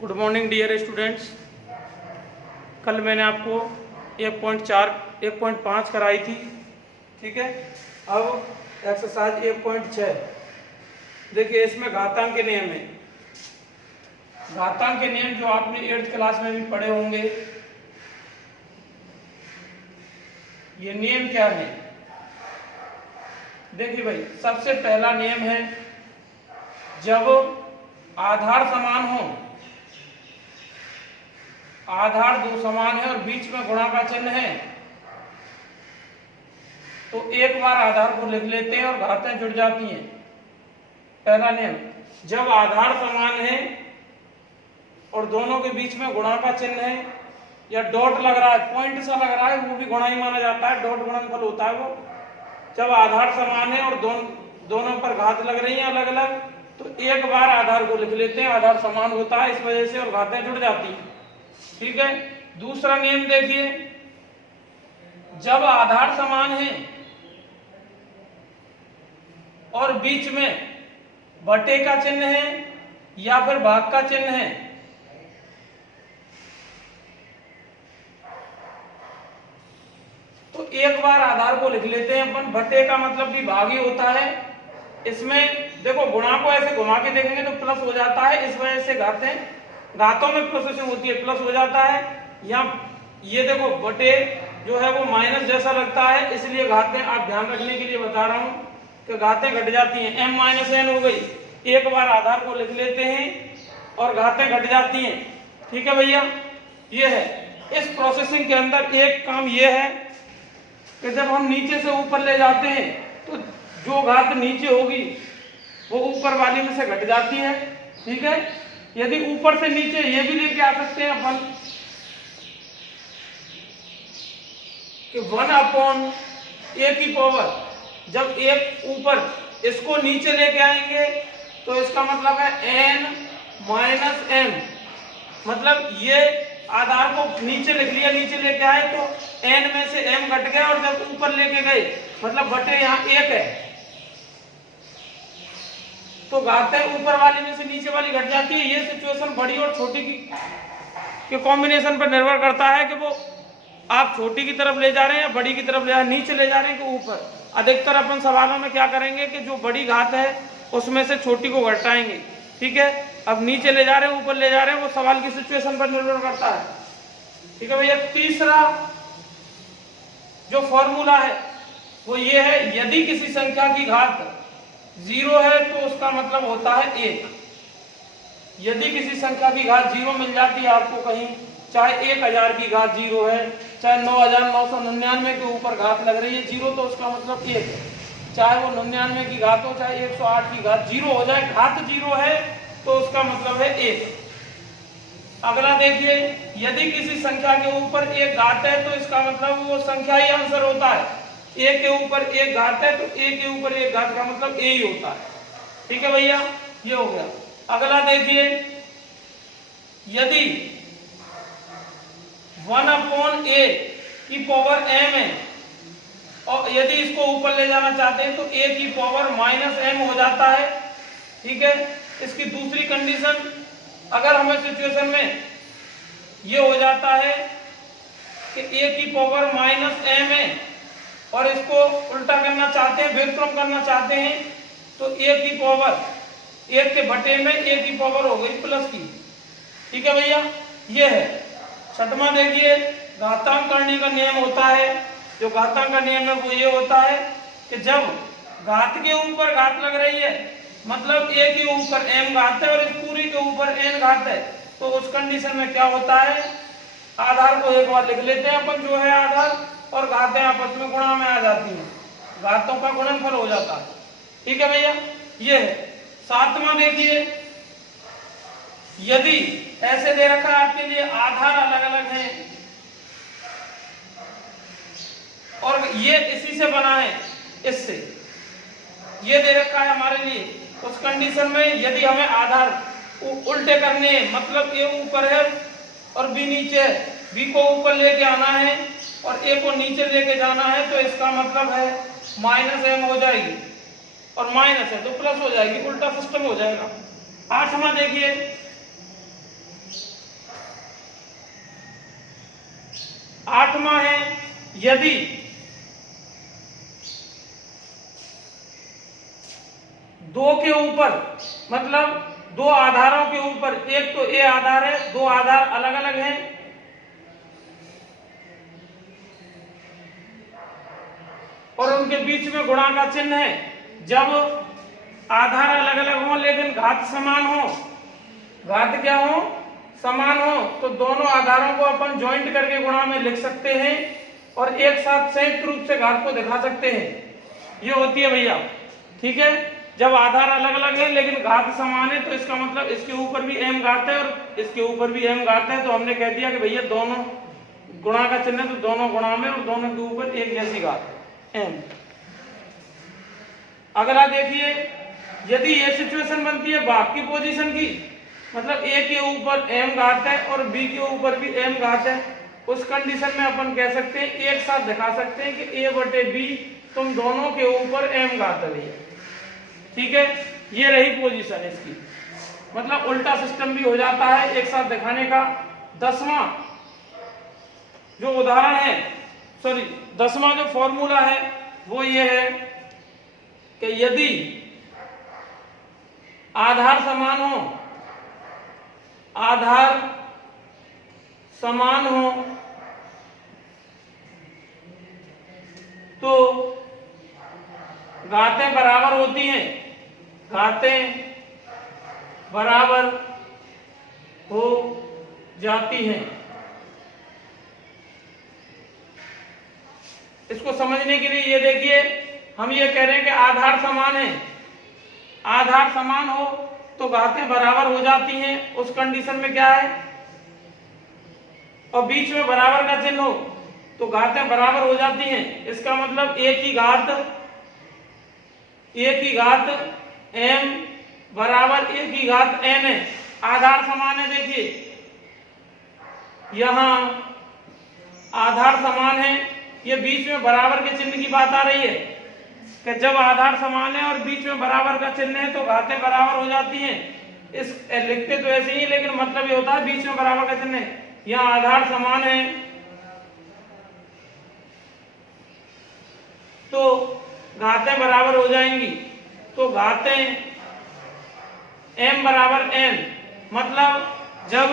Good morning dear students. कल मैंने आपको 1.5 कराई थी, ठीक है। अब एक्सरसाइज 1.6 देखिए, इसमें घातांक के नियम है। घातांक के नियम जो आपने 8th क्लास में भी पढ़े होंगे। ये नियम क्या है? देखिए भाई, सबसे पहला नियम है, जब आधार समान हो, आधार दो समान है और बीच में गुणा का चिन्ह है, तो एक बार आधार को लिख लेते हैं और घातें जुड़ जाती हैं। पहला नियम, जब आधार समान है और दोनों के बीच में गुणा का चिन्ह है या डॉट लग रहा है, पॉइंट सा लग रहा है, वो भी गुणा ही माना जाता है, डॉट गुणनफल होता है वो। जब आधार समान है और दोनों पर घात लग रही हैं अलग अलग, तो एक बार आधार को लिख लेते हैं, आधार समान होता है इस वजह से, और घातें जुड़ जाती हैं, ठीक है। दूसरा नियम देखिए, जब आधार समान है और बीच में बटे का चिन्ह है या फिर भाग का चिन्ह है, तो एक बार आधार को लिख लेते हैं अपन। बटे का मतलब भी भाग ही होता है। इसमें देखो, गुणा को ऐसे घुमा के देखेंगे तो प्लस हो जाता है, इस वजह से घातों में प्रोसेसिंग होती है, प्लस हो जाता है। या ये देखो, बटे जो है वो माइनस जैसा लगता है, इसलिए घातें, आप ध्यान रखने के लिए बता रहा हूं कि घातें घट जाती हैं। m - n हो गई, एक बार आधार को लिख लेते हैं और घातें घट जाती हैं, ठीक है भैया। ये है, इस प्रोसेसिंग के अंदर एक काम ये है कि जब हम नीचे से ऊपर ले जाते हैं तो जो घात नीचे होगी वो ऊपर वाली में से घट जाती है, ठीक है। यदि ऊपर से नीचे ये भी लेके आ सकते हैं अपन कि 1/a की पावर, जब एक ऊपर इसको नीचे लेके आएंगे तो इसका मतलब है n - m, मतलब ये आधार को नीचे लिख लिया, नीचे लेके आए तो n में से m घट गया, और जब ऊपर लेके गए मतलब बटे यहाँ 1 है, तो घातें ऊपर वाली में से नीचे वाली घट जाती है। ये सिचुएशन बड़ी और छोटी के कॉम्बिनेशन पर निर्भर करता है कि वो आप छोटी की तरफ ले जा रहे हैं या बड़ी की तरफ ले जा रहे हैं, नीचे ले जा रहे हैं कि ऊपर। अधिकतर अपन सवालों में क्या करेंगे कि जो बड़ी घात है उसमें से छोटी को घटाएंगे, ठीक है। अब नीचे ले जा रहे हैं, ऊपर ले जा रहे हैं, वो सवाल की सिचुएशन पर निर्भर करता है, ठीक है भैया। तीसरा जो फॉर्मूला है वो ये है, यदि किसी संख्या की घात 0 है तो उसका मतलब होता है 1। यदि किसी संख्या की घात 0 मिल जाती है आपको कहीं, चाहे 1000 की घात 0 है, चाहे 9999 के ऊपर घात लग रही है 0, तो उसका मतलब 1 है। चाहे वो 99 की घात हो, चाहे 108 की घात 0 हो जाए, घात 0 है तो उसका मतलब है 1। अगला देखिए, यदि किसी संख्या के ऊपर एक घात है तो इसका मतलब वो संख्या ही आंसर होता है। a के ऊपर एक घात है तो a के ऊपर एक घात का मतलब a ही होता है, ठीक है भैया। ये हो गया। अगला देखिए, यदि 1/a की पावर m है और यदि इसको ऊपर ले जाना चाहते हैं तो a की पावर -m हो जाता है, ठीक है। इसकी दूसरी कंडीशन, अगर हमें सिचुएशन में ये हो जाता है कि a की पावर -m है और इसको उल्टा करना चाहते हैं, व्युत्क्रम करना चाहते हैं, तो a की पावर 1 के बटे में a की पावर हो गई प्लस की, ठीक है भैया। ये है। छठवां देखिए, घातांक करने का नियम होता है। जो घातांक का नियम है वो ये होता है कि जब घात के ऊपर घात लग रही है, मतलब a के ऊपर m घात है और इस पूरी के ऊपर n घात है, तो उस कंडीशन में क्या होता है, आधार को एक बार लिख लेते हैं अपन जो है आधार, और घातें आपस में गुणा में आ जाती हैं, घातों का गुणनफल हो जाता है, ठीक है भैया। ये है। सातवां देखिए, यदि ऐसे दे रखा है आपके लिए, आधार अलग अलग हैं और ये इसी से बना है, इससे ये दे रखा है हमारे लिए, उस कंडीशन में यदि हमें आधार उल्टे करने, मतलब a ऊपर है और b नीचे है, b को ऊपर लेके आना है और a को नीचे लेके जाना है, तो इसका मतलब है -m हो जाएगी, और माइनस है तो प्लस हो जाएगी, उल्टा सिस्टम हो जाएगा। आठवां देखिए, 8वां है यदि दो के ऊपर, मतलब दो आधारों के ऊपर, एक तो ए आधार है, दो आधार अलग अलग हैं, और उनके बीच में गुणा का चिन्ह है। जब आधार अलग अलग हो लेकिन घात समान हो, घात क्या हो, समान हो, तो दोनों आधारों को अपन ज्वाइंट करके गुणा में लिख सकते हैं और एक साथ संयुक्त रूप से घात को दिखा सकते हैं। ये होती है भैया, ठीक है। जब आधार अलग अलग है लेकिन घात समान है तो इसका मतलब इसके ऊपर भी m घात है और इसके ऊपर भी m घात है, तो हमने कह दिया कि भैया दोनों गुणा का चिन्ह है तो दोनों गुणा में और दोनों के ऊपर एक जैसी घात है m। अगला देखिए, यदि ये सिचुएशन बनती है भाग की पोजीशन की, मतलब a के ऊपर m घात है और b के ऊपर भी m घात है, उस कंडीशन में अपन कह सकते हैं, एक साथ दिखा सकते हैं कि a बटे b तुम दोनों के ऊपर m घात है भैया, ठीक है। ये रही पोजीशन इसकी, मतलब उल्टा सिस्टम भी हो जाता है एक साथ दिखाने का। 10वां जो उदाहरण है, सॉरी 10वां जो फॉर्मूला है वो ये है कि यदि आधार समान हो, आधार समान हो तो घातें बराबर होती हैं, घातें बराबर हो जाती हैं। इसको समझने के लिए ये देखिए, हम ये कह रहे हैं कि आधार समान है, आधार समान हो तो घातें बराबर हो जाती हैं, उस कंडीशन में क्या है, और बीच में बराबर का चिन्ह हो तो घातें बराबर हो जाती हैं। इसका मतलब एक ही घात m बराबर एक ही घात n है, आधार समान है। देखिए यहां आधार समान है, ये बीच में बराबर के चिन्ह की बात आ रही है कि जब आधार समान है और बीच में बराबर का चिन्ह है तो घातें बराबर हो जाती हैं। इस लिखते तो ऐसे ही लेकिन मतलब ये होता है बीच में बराबर का चिन्ह है। यहाँ आधार समान है तो घातें बराबर हो जाएंगी, तो घातें m बराबर n, मतलब जब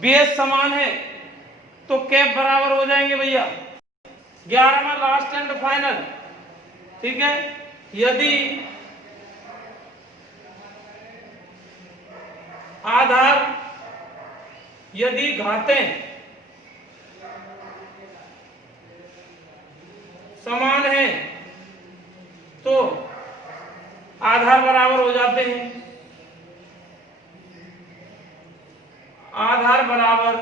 बेस समान है तो कैप बराबर हो जाएंगे भैया। 11वां लास्ट एंड फाइनल, ठीक है। यदि आधार, यदि घातें समान है तो आधार बराबर हो जाते हैं, आधार बराबर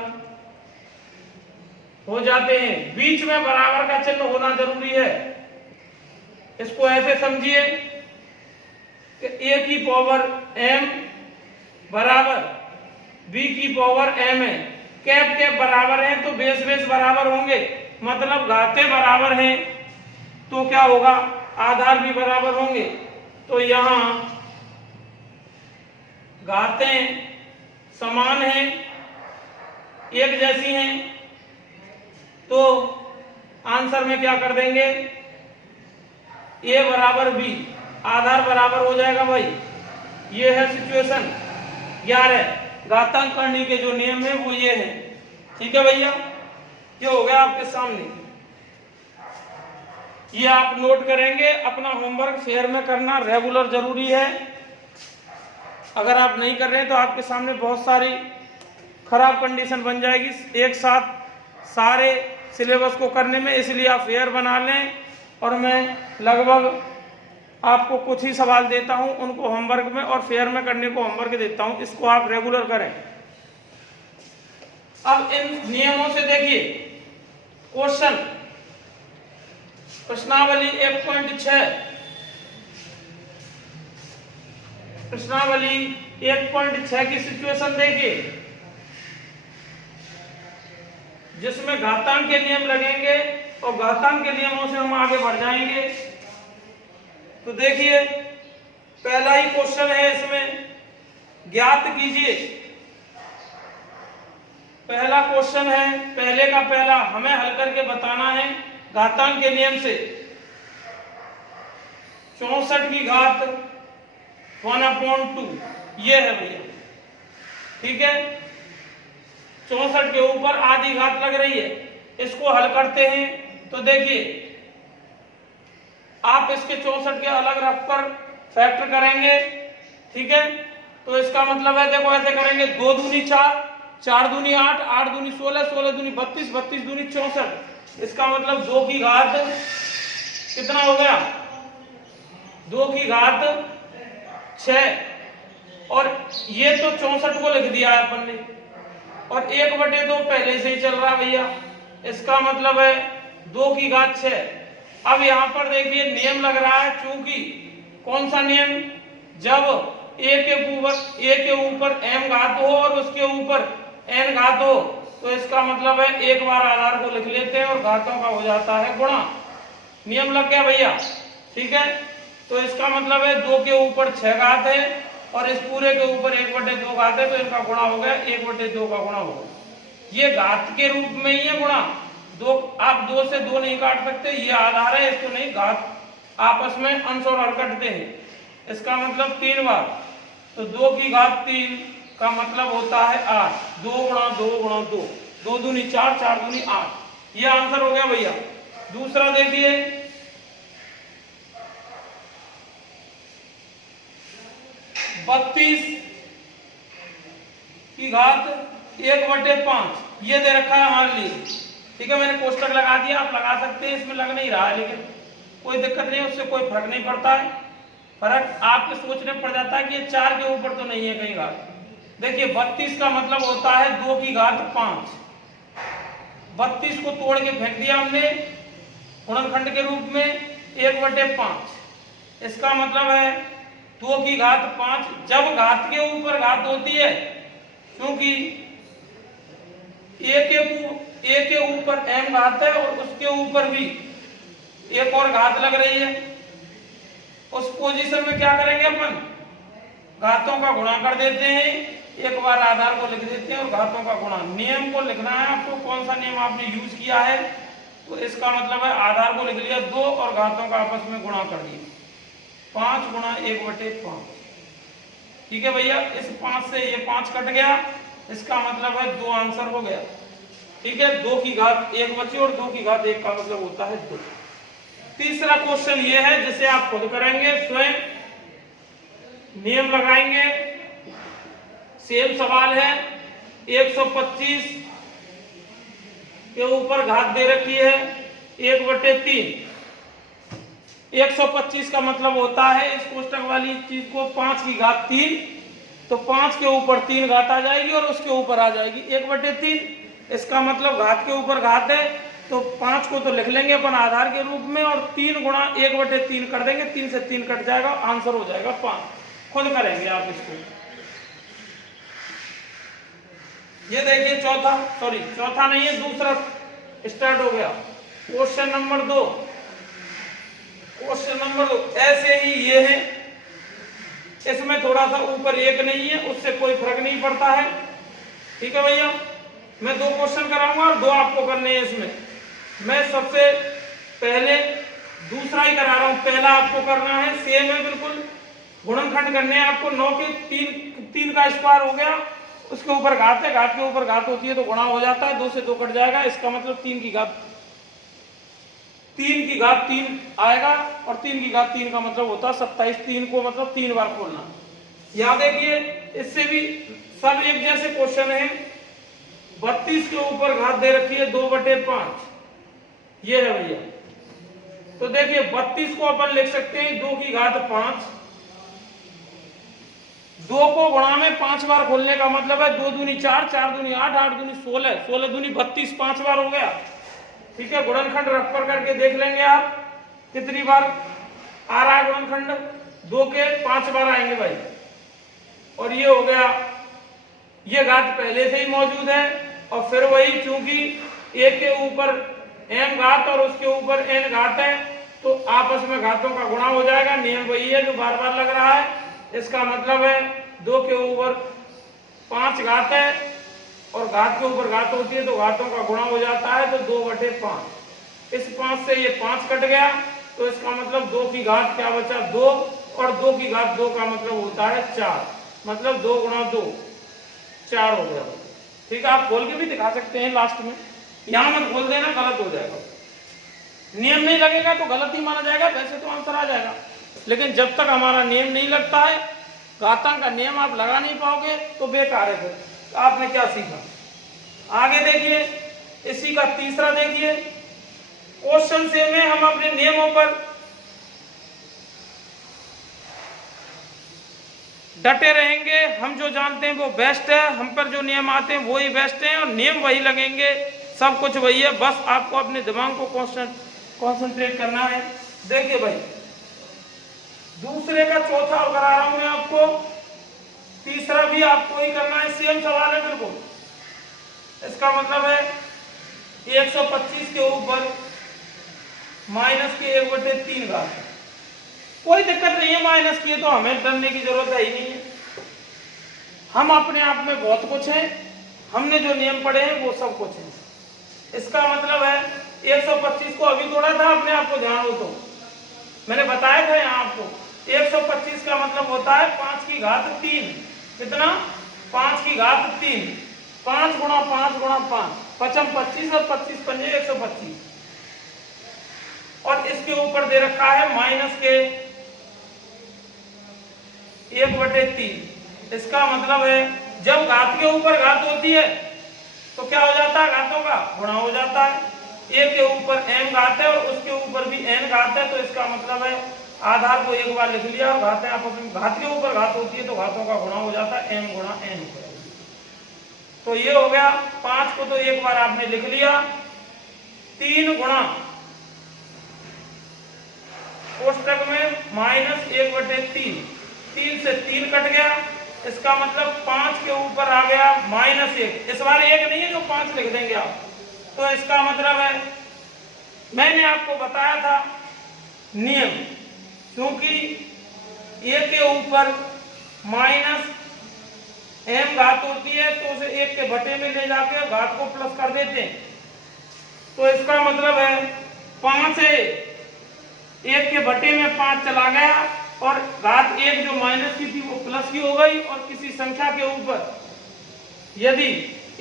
हो जाते हैं। बीच में बराबर का चिन्ह होना जरूरी है। इसको ऐसे समझिए कि a की पावर m बराबर b की पावर m है, कैप कैप बराबर है तो बेस बेस बराबर होंगे, मतलब घातें बराबर हैं तो क्या होगा, आधार भी बराबर होंगे। तो यहां घातें समान हैं, एक जैसी हैं, तो आंसर में क्या कर देंगे, a बराबर b, आधार बराबर हो जाएगा भाई। ये है सिचुएशन 11। घातांक करने के जो नियम है वो ये है, ठीक है भैया। ये हो गया आपके सामने, ये आप नोट करेंगे। अपना होमवर्क फेयर में करना रेगुलर जरूरी है। अगर आप नहीं कर रहे हैं तो आपके सामने बहुत सारी खराब कंडीशन बन जाएगी एक साथ सारे सिलेबस को करने में, इसलिए आप फेयर बना लें। और मैं लगभग आपको कुछ ही सवाल देता हूं, उनको होमवर्क में और फेयर में करने को होमवर्क देता हूं, इसको आप रेगुलर करें। अब इन नियमों से देखिए क्वेश्चन, प्रश्नावली 1.6, प्रश्नावली 1.6 की सिचुएशन देखिए जिसमें घातांक के नियम लगेंगे और घातांक के नियमों से हम आगे बढ़ जाएंगे। तो देखिए पहला ही क्वेश्चन है, इसमें ज्ञात कीजिए पहला क्वेश्चन है, पहले का पहला हमें हल करके बताना है घातांक के नियम से। 64 की घात 1/2 ये है भैया, ठीक है। 64 के ऊपर आधी घात लग रही है, इसको हल करते हैं तो देखिए आप इसके 64 के अलग रख पर फैक्टर करेंगे, ठीक है। तो इसका मतलब है देखो ऐसे करेंगे, 2 दूनी 4, 4 दूनी 8, 8 दूनी 16, 16 दूनी 32, 32 दूनी 64। इसका मतलब 2 की घात कितना हो गया, 2 की घात 6। और ये तो 64 को लिख दिया है अपन ने, और 1/2 पहले से ही चल रहा भैया, इसका मतलब है 2 की घात 6। अब यहां पर देखिए नियम लग रहा है, चूंकि कौन सा नियम, जब a के ऊपर m घात हो और उसके ऊपर n घात हो, तो इसका मतलब है एक बार आधार को लिख लेते हैं और घातों का हो जाता है गुणा। नियम लग गया भैया, ठीक है। तो इसका मतलब है 2 के ऊपर 6 घात है और इस पूरे के ऊपर 1/2 घात है, तो इनका गुणा हो गया, 1/2 का गुणा होगा। ये घात के रूप में ही है गुणा, आप 2 से 2 नहीं काट सकते, ये आधार है, इसको नहीं, घात आपस में अंश और हर कटते हैं। इसका मतलब 3 बार, तो 2 की घात 3 का मतलब होता है 8, 2 गुणा 2 गुणा 2, 2 दूनी 4, 4 दूनी 8, ये आंसर हो गया भैया। दूसरा देखिए, 32 की घात 1/5 ये दे रखा है हमारे लिए, ठीक है। मैंने कोष्टक लगा दिया, आप लगा सकते हैं, इसमें लग नहीं रहा है लेकिन कोई दिक्कत नहीं, उससे कोई फर्क नहीं पड़ता है। फर्क आपके सोचने पड़ जाता है कि ये 4 के ऊपर तो नहीं है कहीं घात। देखिए 32 का मतलब होता है 2 की घात 5। 32 को तोड़ के फेंक दिया हमने गुणनखंड के रूप में 1/5। इसका मतलब है 2 की घात 5। जब घात के ऊपर घात होती है, क्योंकि a के ऊपर m घात है और उसके ऊपर भी एक और घात लग रही है, उस पोजीशन में क्या करेंगे अपन, घातों का गुणा कर देते हैं, एक बार आधार को लिख देते हैं और घातों का गुणा। नियम को लिखना है आपको, कौन सा नियम आपने यूज किया है, तो इसका मतलब है आधार को लिख लिया 2 और घातों का आपस में गुणा कर दिया, 5 गुणा 1/5, ठीक है भैया। इस 5 से ये 5 कट गया, इसका मतलब है 2 आंसर हो गया, ठीक है। 2 की घात 1 बची और 2 की घात 1 का मतलब होता है 2। तीसरा क्वेश्चन ये है जिसे आप खुद करेंगे, स्वयं नियम लगाएंगे। सेम सवाल है, 125 के ऊपर घात दे रखी है 1/3। 125 का मतलब होता है इस कोष्टक वाली चीज को 5 की घात 3, तो 5 के ऊपर 3 घात आ जाएगी और उसके ऊपर आ जाएगी 1/3। इसका मतलब घात के ऊपर घात है, तो 5 को तो लिख लेंगे अपन आधार के रूप में और 3 गुणा 1/3 कर देंगे, 3 से 3 कट जाएगा, आंसर हो जाएगा 5। खुद करेंगे आप इसको। ये देखिए चौथा नहीं है, दूसरा स्टार्ट हो गया। क्वेश्चन नंबर 2, क्वेश्चन नंबर 2 ऐसे ही ये है, इसमें थोड़ा सा ऊपर 1 नहीं है, उससे कोई फर्क नहीं पड़ता है, ठीक है भैया। मैं 2 क्वेश्चन कराऊंगा और 2 आपको करने हैं। इसमें मैं सबसे पहले दूसरा ही करा रहा हूं, पहला आपको करना है, सेम है बिल्कुल, गुणनखंड करने हैं आपको। 9 के 3 का स्क्वायर हो गया, उसके ऊपर घात है, घात के ऊपर घात होती है तो गुणा हो जाता है, 2 से 2 कट जाएगा, इसका मतलब 3 की घात 3 आएगा और 3 की घात 3 का मतलब होता है 27। 3 को मतलब 3 बार खोलना। याद देखिए इससे भी सब एक जैसे क्वेश्चन है। 32 के ऊपर घात दे रखी है 2/5, ये है भैया। तो देखिए 32 को अपन लिख सकते हैं 2 की घात 5। 2 को गुणा में 5 बार खोलने का मतलब है 2 दूनी 4, 4 दूनी 8, 8 दूनी 16, 16 दूनी 32, 5 बार हो गया, ठीक है। गुणनखंड रख पर करके देख लेंगे आप कितनी बार आ रहा है गुणनखंड, 2 के 5 बार आएंगे भाई। और ये हो गया, ये घात पहले से ही मौजूद है और फिर वही, चूंकि a के ऊपर m घात और उसके ऊपर n घात है तो आपस में घातों का गुणा हो जाएगा। नियम वही है जो बार बार लग रहा है। इसका मतलब है 2 के ऊपर 5 घात है और घात के ऊपर घात होती है तो घातों का गुणा हो जाता है, तो 2/5। इस 5 से ये 5 कट गया, तो इसका मतलब 2 की घात क्या बचा 2, और 2 की घात 2 का मतलब होता है 4, मतलब 2 × 2 4 हो गया। ठीक है, आप खोल के भी दिखा सकते हैं लास्ट में, यहां मत खोल देना, गलत हो जाएगा। नियम नहीं लगेगा तो गलत ही माना जाएगा, वैसे तो आंसर आ जाएगा, लेकिन जब तक हमारा नियम नहीं लगता है, घातांक का नियम आप लगा नहीं पाओगे तो बेकार है। फिर आपने क्या सीखा? आगे देखिए, इसी का तीसरा देखिए, क्वेश्चन से में हम अपने नियमों पर डटे रहेंगे। हम जो जानते हैं वो बेस्ट है, हम पर जो नियम आते हैं वही बेस्ट है, और नियम वही लगेंगे, सब कुछ वही है, बस आपको अपने दिमाग को कॉन्सेंट्रेट करना है। देखिए भाई, दूसरे का चौथा करा रहा हूं मैं आपको, तीसरा भी आपको ही करना है, सेम सवाल है बिल्कुल। इसका मतलब है 125 के ऊपर माइनस के 1/3 घात। कोई दिक्कत नहीं है, माइनस की तो हमें डरने की जरूरत है ही नहीं है, हम अपने आप में बहुत कुछ है, हमने जो नियम पढ़े हैं वो सब कुछ है। इसका मतलब है 125 को अभी तोड़ा था, अपने आप को ध्यान हो तो मैंने बताया था यहाँ आपको, 125 का मतलब होता है 5 की घात 3। कितना? 5 की घात 3, 5 × 5 × 5, 5 25 और 25 पंजे 125, और इसके ऊपर दे रखा है माइनस के 1/3। इसका मतलब है जब घात के ऊपर घात होती है तो क्या हो जाता है, घातों का गुणा हो जाता है। a के ऊपर m घात है और उसके ऊपर भी n घात है, तो इसका मतलब है आधार को एक बार लिख लिया, और घातें आप अपनी घात के ऊपर घात होती है तो घातों का गुणा हो जाता है, m × n। तो ये हो गया, 5 को तो एक बार आपने लिख लिया, 3 गुणा कोष्टक में माइनस 1/3, 3 से 3 कट गया, इसका मतलब 5 के ऊपर आ गया -1। इस बार 1 नहीं है जो 5 लिख देंगे आप, तो इसका मतलब है मैंने आपको बताया था नियम, क्योंकि a के ऊपर माइनस m घात होती है तो उसे 1 के बटे में ले जाके घात को प्लस कर देते हैं, तो इसका मतलब है 5 है, 1 के बटे में 5 चला गया, और घात 1 जो माइनस की थी वो प्लस की हो गई, और किसी संख्या के ऊपर यदि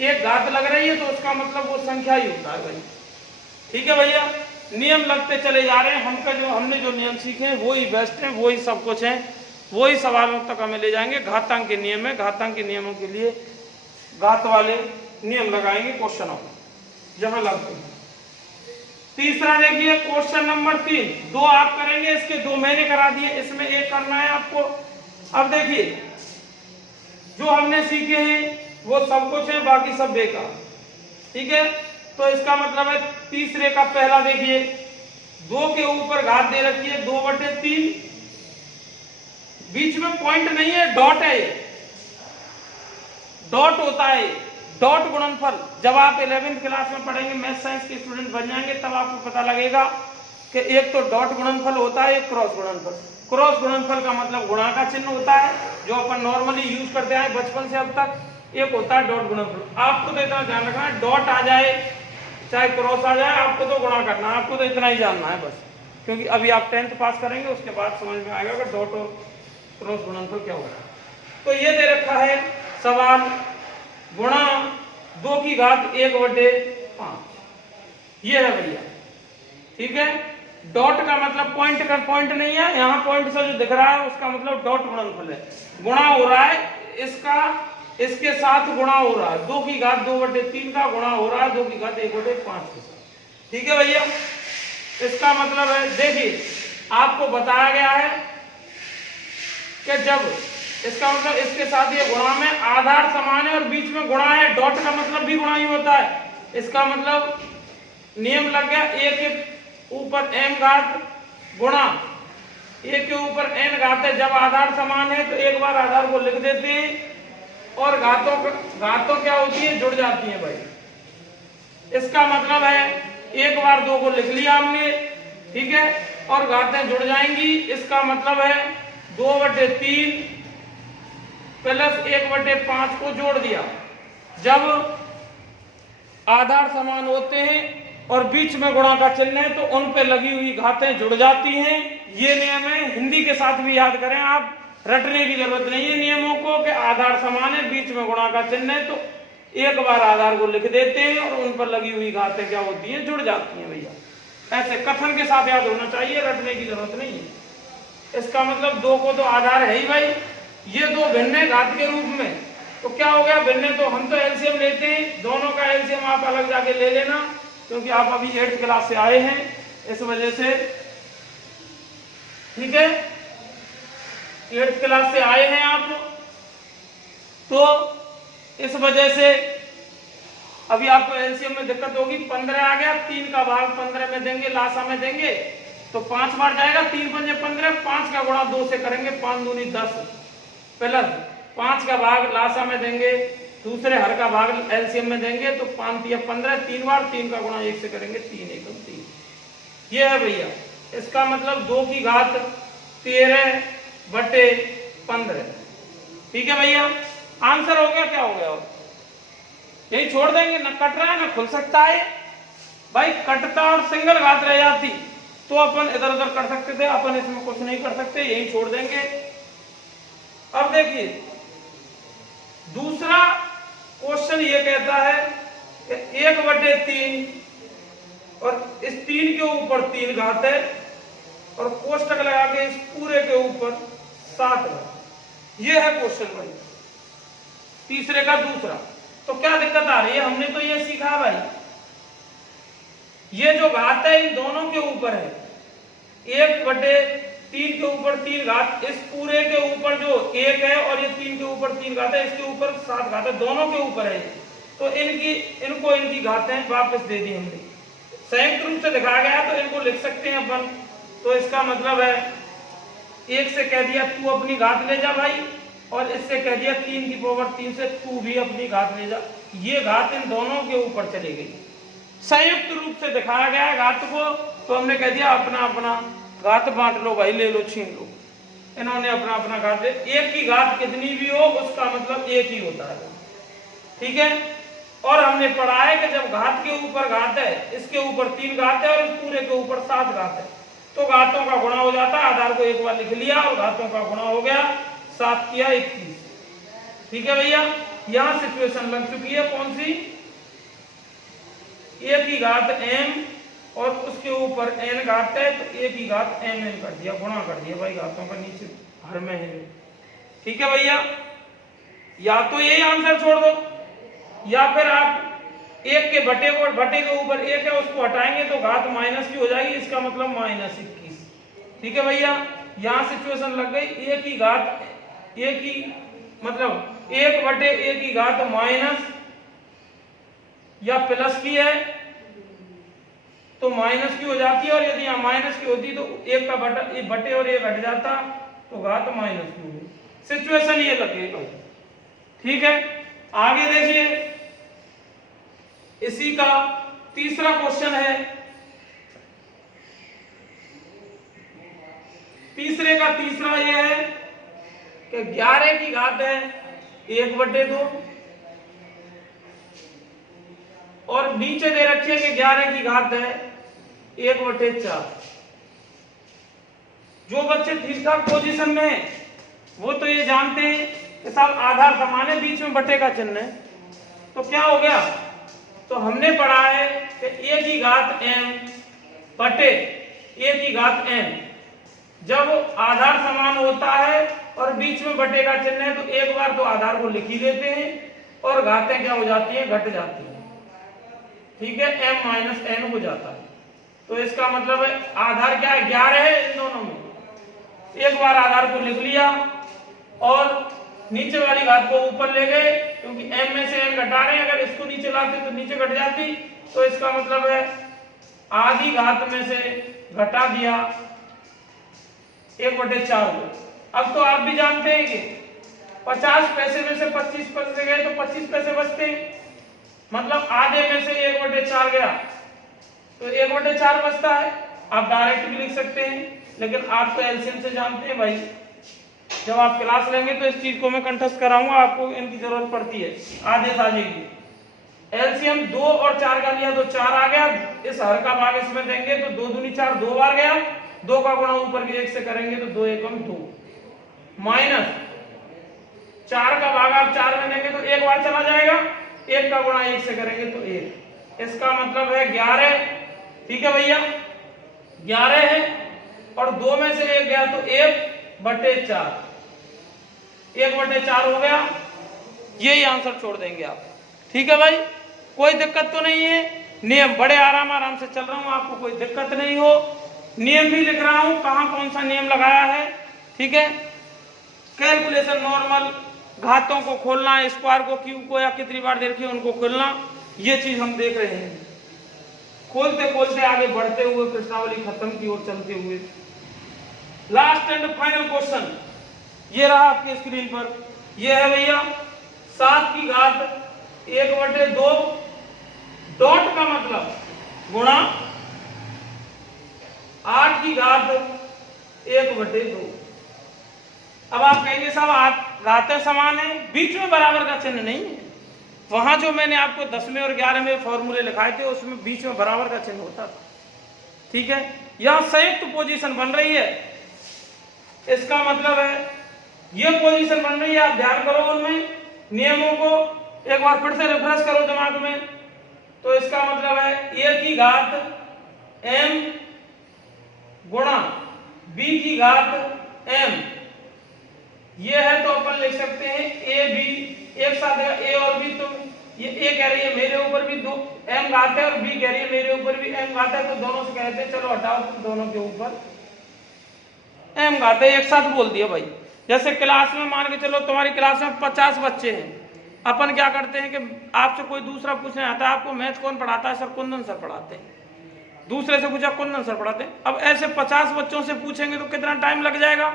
एक घात लग रही है तो उसका मतलब वो संख्या ही होता है भाई। ठीक है भैया, नियम लगते चले जा रहे हैं, हमने जो नियम सीखे हैं वही बेस्ट है, वही सब कुछ है, वही सवालों तक हमें ले जाएंगे। घातांक के नियम है, घातांक के नियमों के लिए घात वाले नियम लगाएंगे क्वेश्चनों में जहां लगते हैं। तीसरा देखिए, क्वेश्चन नंबर 3, 2 आप करेंगे, इसके 2 मैंने करा दिए, इसमें 1 करना है आपको। अब देखिए, जो हमने सीखे हैं वो सब कुछ है, बाकी सब बेकार। ठीक है, तो इसका मतलब है तीसरे का पहला देखिए, 2 के ऊपर घात दे रखी है 2/3, बीच में पॉइंट नहीं है, डॉट है, डॉट होता है, डॉट गुणनफल। जब आप 11वीं क्लास में पढ़ेंगे, मैथ साइंस के स्टूडेंट बन जाएंगे, तब आपको पता लगेगा कि एक तो डॉट गुणनफल होता है, एक क्रॉस गुणनफल। क्रॉस गुणनफल का मतलब गुणा का चिन्ह होता है, जो अपन नॉर्मली यूज करते हैं बचपन से अब तक। एक होता है डॉट गुणनफल। आपको तो इतना ध्यान रखना है, डॉट आ जाए चाहे क्रॉस आ जाए, आपको तो गुणा करना है, आपको तो इतना ही जानना है बस, क्योंकि अभी आप 10th पास करेंगे, उसके बाद समझ में आएगा कि डॉट और क्रॉस गुणनफल क्या होगा। तो ये दे रखा है सवाल, गुणा 2 की घात 1/5, ये है भैया। ठीक है, डॉट का मतलब पॉइंट का पॉइंट नहीं है, यहाँ पॉइंट से जो दिख रहा है उसका मतलब डॉट गुणनफल है, गुणा हो रहा है, इसका इसके साथ गुणा हो रहा है, 2 की घात 2/3 का गुणा हो रहा है 2 की घात 1/5 के साथ। ठीक है भैया, इसका मतलब है, देखिए आपको बताया गया है कि जब इसका मतलब इसके साथ ये गुणा में आधार समान है और बीच में गुणा है, डॉट का मतलब भी गुणा ही होता है, इसका मतलब नियम लग गया, a के ऊपर m घात गुणा a के ऊपर n घात है। जब आधार समान है तो एक बार आधार को लिख देते हैं, और घातों क्या होती है, जुड़ जाती है भाई। इसका मतलब है एक बार 2 को लिख लिया हमने, ठीक है, और घातें जुड़ जाएंगी। इसका मतलब है 2/3 प्लस 1/5 को जोड़ दिया, जब आधार समान होते हैं और बीच में गुणा का चिन्ह है तो उन पे लगी हुई घातें जुड़ जाती हैं। ये नियम है, हिंदी के साथ भी याद करें आप, रटने की जरूरत नहीं है नियमों को कि आधार समान है बीच में गुणा का चिन्ह है तो एक बार आधार को लिख देते हैं और उन पर लगी हुई घातें क्या होती हैं, जुड़ जाती हैं भैया। ऐसे कथन के साथ याद होना चाहिए, रटने की जरूरत नहीं है। इसका मतलब दो को तो आधार है ही भाई, ये दो भिन्न है घात के रूप में, तो क्या हो गया भिन्न, तो हम तो एलसीएम लेते हैं, दोनों का एलसीएम आप अलग जाके ले लेना क्योंकि आप अभी 8th क्लास से आए हैं इस वजह से, ठीक है 8th क्लास से आए हैं आप, तो इस वजह से अभी आपको एलसीएम में दिक्कत होगी। 15 आ गया, 3 का भाग 15 में देंगे, लासा में देंगे तो 5 बार जाएगा, 3 पंजे 15, 5 का गुणा 2 से करेंगे, 5 दूनी 10 प्लस 5 का भाग लासा में देंगे, दूसरे हर का भाग एलसीएम में देंगे तो 5 तिया 15, 3 बार 3 का गुणा 1 से करेंगे, 3 एकम 3। ये है भैया, इसका मतलब 2 की घात 13/15। ठीक है भैया, आंसर हो गया, क्या हो गया और यही छोड़ देंगे, ना कट रहा है ना खुल सकता है भाई, कटता और सिंगल घात रह जाती तो अपन इधर उधर कर सकते थे, अपन इसमें कुछ नहीं कर सकते, यही छोड़ देंगे। अब देखिए दूसरा क्वेश्चन ये कहता है कि 1/3 और इस 3 के ऊपर 3 घात है और कोष्टक लगा के इस पूरे के ऊपर 7 घात। ये है क्वेश्चन भाई तीसरे का दूसरा। तो क्या दिक्कत आ रही है, हमने तो ये सीखा भाई, ये जो घात है इन दोनों के ऊपर है, 1/3 के ऊपर 3 घात, इस पूरे के ऊपर जो 1 है और ये 3 के ऊपर 3 घात है, इसके ऊपर 7 घात है, दोनों के ऊपर है। तो इनकी घातें वापस दे दी हमने, संयुक्त रूप से दिखाया गया तो इनको लिख सकते हैं अपन। तो इसका मतलब है 1 से कह दिया तू अपनी घात ले जा भाई, और इससे कह दिया 3 से तू भी अपनी घात ले जा, ये घात इन दोनों के ऊपर चली गई, संयुक्त रूप से दिखाया गया घात को, तो हमने कह दिया अपना अपना घात बांट लो भाई, ले लो छीन लो, इन्होंने अपना अपना घात ले, एक की घात कितनी भी हो उसका मतलब एक ही होता है, ठीक है। और हमने पढ़ा है कि जब घात के ऊपर घात है, इसके ऊपर 3 घात है और इस पूरे के ऊपर 7 घात है, तो घातों का गुणा हो जाता है, आधार को एक बार लिख लिया और घातों का गुणा हो गया, 7 किया 21। ठीक है भैया, यहां सिचुएशन लग चुकी है कौन सी, एक की घात m और उसके ऊपर n घात है, तो एक की घात mn कर दिया, गुणा कर दिया भाई, घातों का नीचे हर में है। ठीक है भैया, या तो यही आंसर छोड़ दो या फिर आप एक के बटे के ऊपर 1 है उसको हटाएंगे तो घात माइनस की हो जाएगी, इसका मतलब -21। ठीक है भैया, यहां सिचुएशन लग गई, एक की घात एक ही मतलब 1/1 की घात माइनस या प्लस की है तो माइनस की हो जाती है, और यदि यहां माइनस की होती तो 1 का बटे और 1 हट जाता तो घात माइनस की होगी, सिचुएशन ये लग गई। ठीक है, आगे देखिए, इसी का तीसरा क्वेश्चन है, तीसरे का तीसरा ये है कि 11 की घात है 1/2 और नीचे दे रखी है कि 11 की घात है 1/4। जो बच्चे ठीक ठाक पोजीशन में है वो तो ये जानते हैं कि साहब आधार समान है, बीच में बटे का चिन्ह है, तो क्या हो गया, तो हमने पढ़ा है कि a की घात m बटे a की घात n, जब आधार समान होता है और बीच में बटे का चिन्ह है तो एक बार तो आधार को लिख ही लेते हैं और घातें क्या हो जाती हैं, घट जाती हैं। ठीक है, m - n हो जाता है, तो इसका मतलब है आधार क्या है, 11 है इन दोनों में, एक बार आधार को लिख लिया और नीचे वाली घात को ऊपर ले गए, क्योंकि m में से n घटा रहे हैं, अगर इसको नीचे लाते तो नीचे घट जाती, तो इसका मतलब है आधी घात में से घटा दिया 1/4 को। अब तो आप भी जानते हैं कि 50 पैसे में से 25 पैसे गए तो 25 पैसे बचते हैं, मतलब आधे में से 1/4 गया तो 1/4 बचता है। आप डायरेक्ट भी लिख सकते हैं, लेकिन आप तो एलसीएम से जानते हैं भाई, जब आप क्लास लेंगे तो इस चीज को मैं कंठस्थ कराऊंगा, आपको इनकी जरूरत पड़ती है, आदेश आ जाएगी। एलसीएम 2 और 4 का लिया तो 4 आ गया, इस हर का भाग इसमें देंगे तो 2 दूनी 4 2 बार गया, 2 का गुणा ऊपर भी 1 से करेंगे तो 2 एकम 2, माइनस 4 का भाग आप 4 में देंगे तो 1 बार चला जाएगा, 1 का गुणा 1 से करेंगे तो 1, इसका मतलब है 11। ठीक है भैया, 11 है और 2 में से 1 गया तो 1/4, 1/4 हो गया, यही आंसर छोड़ देंगे आप। ठीक है भाई, कोई दिक्कत तो नहीं है, नियम बड़े आराम से चल रहा हूं, आपको कोई दिक्कत नहीं हो, नियम भी लिख रहा हूं कहां कौन सा नियम लगाया है। ठीक है, कैलकुलेशन नॉर्मल, घातों को खोलना, स्क्वायर को, क्यूब को या कितनी बार देखिए उनको खोलना, ये चीज हम देख रहे हैं। खोलते खोलते आगे बढ़ते हुए प्रश्नावली खत्म की ओर चलते हुए लास्ट एंड फाइनल क्वेश्चन ये रहा आपकी स्क्रीन पर। ये है भैया 7 की घात 1/2 डॉट का मतलब गुणा 8 की घात 1/2। अब आप कहेंगे साहब घातें समान है, बीच में बराबर का चिन्ह नहीं है। वहां जो मैंने आपको 10वें और 11वें फॉर्मूले लिखाए थे उसमें बीच में बराबर का चिन्ह होता था। ठीक है, यहां संयुक्त पोजीशन बन रही है, इसका मतलब है ये पोजीशन बन रही है, आप ध्यान करो उनमें नियमों को एक बार फिर से रिफ्रेश करो दिमाग में। तो इसका मतलब है a की घात m गुणा b की घात m, ये है तो अपन लिख सकते हैं a b, एक साथ है a और b, तो ये a कह रही है मेरे ऊपर भी 2 m घात है और b कह रही है मेरे ऊपर भी m घात है, तो दोनों से कहते हैं चलो हटाओ दोनों के ऊपर m घात है, एक साथ बोल दिया भाई। जैसे क्लास में मान के चलो तुम्हारी क्लास में 50 बच्चे हैं, अपन क्या करते हैं कि आपसे कोई दूसरा पूछने आता है आपको मैथ कौन पढ़ाता है, सर कुंदन सर पढ़ाते हैं, दूसरे से पूछा कुंदन सर पढ़ाते हैं। अब ऐसे 50 बच्चों से पूछेंगे तो कितना टाइम लग जाएगा,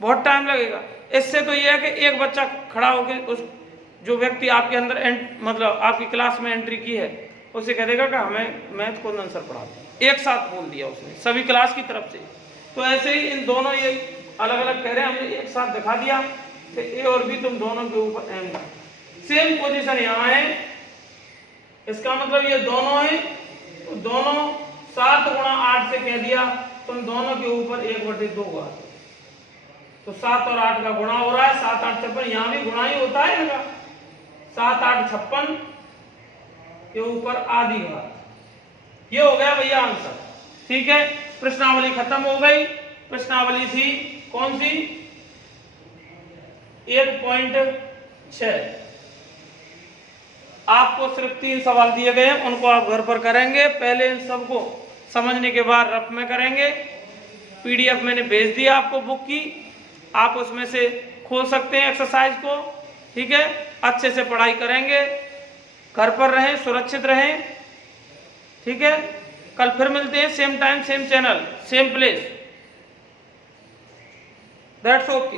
बहुत टाइम लगेगा। इससे तो ये है कि एक बच्चा खड़ा होकर उस जो व्यक्ति आपके अंदर मतलब आपकी क्लास में एंट्री की है उसे कह देगा कि हमें मैथ कुंदन सर पढ़ाते हैं, एक साथ बोल दिया उसने सभी क्लास की तरफ से। तो ऐसे ही इन दोनों ये अलग अलग कह रहे हैं, हमने एक साथ दिखा दिया कि ए और बी तुम दोनों के ऊपर एम, सेम पोजीशन यहाँ है, इसका मतलब ये दोनों है, तो दोनों 7 गुणा 8 से कह दिया तुम दोनों के ऊपर 1/2 हुआ, तो 7 और 8 का गुणा हो रहा है, 7 8 56, यहाँ भी गुणा ही होता है इनका, 7 8 56 के ऊपर आधी घात, ये हो गया भैया आंसर। ठीक है, प्रश्नावली खत्म हो गई। प्रश्नावली थी कौन सी, 1.6। आपको सिर्फ 3 सवाल दिए गए हैं, उनको आप घर पर करेंगे, पहले इन सबको समझने के बाद रफ में करेंगे। पीडीएफ मैंने भेज दिया आपको बुक की, आप उसमें से खोल सकते हैं एक्सरसाइज को। ठीक है, अच्छे से पढ़ाई करेंगे, घर पर रहें, सुरक्षित रहें। ठीक है, कल फिर मिलते हैं, same time same channel same place. That's okay.